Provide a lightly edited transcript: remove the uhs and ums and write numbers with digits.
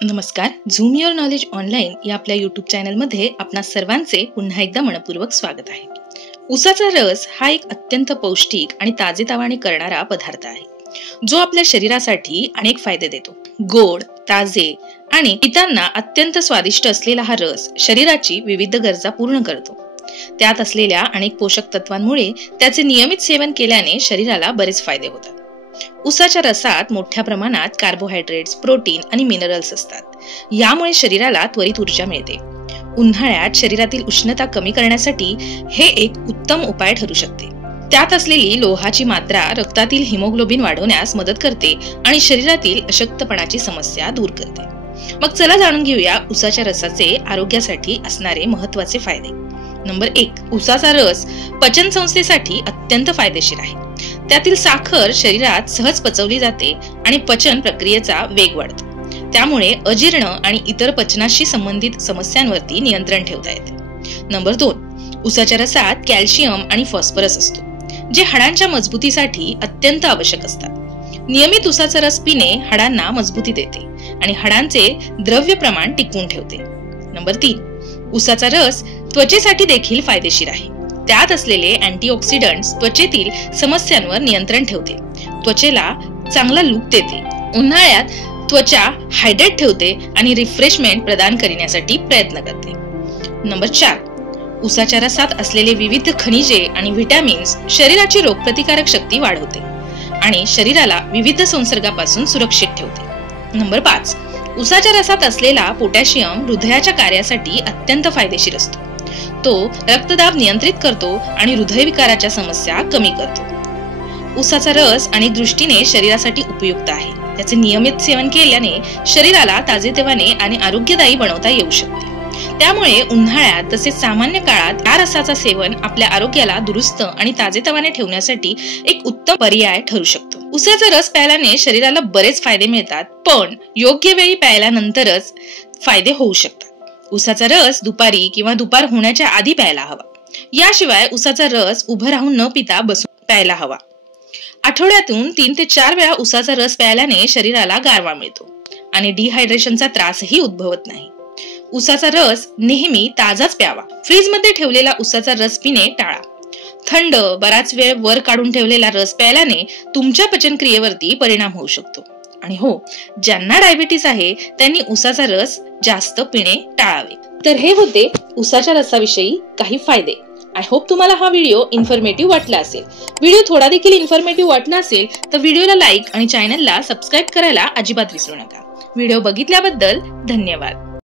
नमस्कार. Zoom your knowledge online या आपल्या यूट्यूब चॅनलमध्ये आपणा सर्वांचे पुन्हा एकदा मनपूर्वक स्वागत आहे. ऊसाचा रस हा एक अत्यंत पौष्टिक आणि ताजेतवाने करणारा पदार्थ आहे, जो आपल्या शरीरासाठी अनेक फायदे देतो. गोड, ताजे आणि पितांना अत्यंत स्वादिष्ट असलेला हा रस शरीराची विविध गरजा पूर्ण करतो. त्यात असलेल्या अनेक पोषक तत्वांमुळे त्याचे नियमित सेवन केल्याने शरीराला बरेच फायदे होतात. ऊसाच्या रसात मोठ्या प्रमाणात कार्बोहायड्रेट्स, प्रोटीन आणि मिनरल्स असतात. यामुळे शरीराला त्वरित ऊर्जा मिळते. उन्हाळ्यात शरीरातील उष्णता कमी करण्यासाठी हे एक उत्तम उपाय ठरू शकते. त्यात असलेली लोहाची मात्रा रक्तातील हिमोग्लोबिन वाढवण्यास मदत करते आणि शरीरातील अशक्तपणाची समस्या दूर करते. मग चला जाणून घेऊया ऊसाच्या रसाचे आरोग्यासाठी असणारे महत्त्वाचे फायदे. नंबर 1. ऊसाचा रस पचन संस्थेसाठी अत्यंत फायदेशीर आहे. त्यातील साखर शरीरात सहज पचवली जाते आणि पचन प्रक्रियेचा वेग वाढतो. त्यामुळे अजीर्ण आणि इतर पचनाशी संबंधित समस्यांवरती नियंत्रण ठेवता येते. नंबर 2. ऊसाच्या रसात कॅल्शियम आणि फॉस्फरस असतो, जे हाडांच्या मजबूतीसाठी अत्यंत आवश्यक असतात. नियमित ऊसाचा रस पिणे हाडांना मजबूती देते आणि हाडांचे द्रव्य प्रमाण टिकवून ठेवते. नंबर 3. ऊसाचा रस त्वचेसाठी देखील फायदेशीर आहे. त्यात असलेले अँटीऑक्सिडंट्स त्वचेतील समस्यांवर नियंत्रण ठेवते, त्वचेला चांगला लूक देते, उन्हाळ्यात त्वचा हायड्रेट ठेवते आणि रिफ्रेशमेंट प्रदान करण्यासाठी प्रयत्न करते. नंबर 4. ऊसाच्या रसात असलेले विविध खनिजे आणि व्हिटॅमिन्स शरीराची रोगप्रतिकारक शक्ती वाढवते आणि शरीराला विविध संसर्गापासून सुरक्षित ठेवते. नंबर 5. ऊसाच्या रसात असलेला पोटॅशियम हृदयाच्या कार्यासाठी अत्यंत फायदेशीर असतो. तो रक्तदाब नियंत्रित करतो आणि हृदयविकाराच्या समस्या कमी करतो. ऊसाचा रस अनेक दृष्टीने शरीरासाठी उपयुक्त आहे. त्याचे नियमित सेवन केल्याने शरीराला ताजेतवाने आणि आरोग्यदायी बनवता येऊ शकते. त्यामुळे उन्हाळ्यात तसेच सामान्य काळात या रसाचा सेवन आपल्या आरोग्याला दुरुस्त आणि ताजेतवाने ठेवण्यासाठी एक उत्तम पर्याय ठरू शकतो. ऊसाचा रस प्यायल्याने शरीराला बरेच फायदे मिळतात, पण योग्य वेळी प्यायल्यानंतरच फायदे होऊ शकतात. ऊसाचा रस दुपारी किंवा दुपार होण्याच्या आधी प्यायला हवा. याशिवाय ऊसाचा रस उभं राहून न पिता बसून प्यायला हवा. आठवड्यातून 3 ते 4 वेळा ऊसाचा रस प्यायल्याने शरीराला गारवा मिळतो आणि डिहायड्रेशनचा त्रासही उद्भवत नाही. ऊसाचा रस नेहमी ताजाच प्यावा. फ्रीजमध्ये ठेवलेला ऊसाचा रस पिणे टाळा. थंड, बराच वेळ वर काढून ठेवलेला रस प्यायल्याने तुमच्या पचनक्रियेवरती परिणाम होऊ शकतो. आणि हो, ज्यांना डायबिटीस आहे त्यांनी ऊसाचा रस जास्त पिणे टाळावे. तर हे होते ऊसाच्या रसाविषयी काही फायदे. आय होप तुम्हाला हा व्हिडिओ इन्फॉर्मेटिव्ह वाटला असेल. व्हिडिओ थोडा देखील इन्फॉर्मेटिव्ह वाटला असेल तर व्हिडिओला लाईक आणि चॅनलला सबस्क्राईब करायला अजिबात विसरू नका. व्हिडिओ बघितल्याबद्दल धन्यवाद.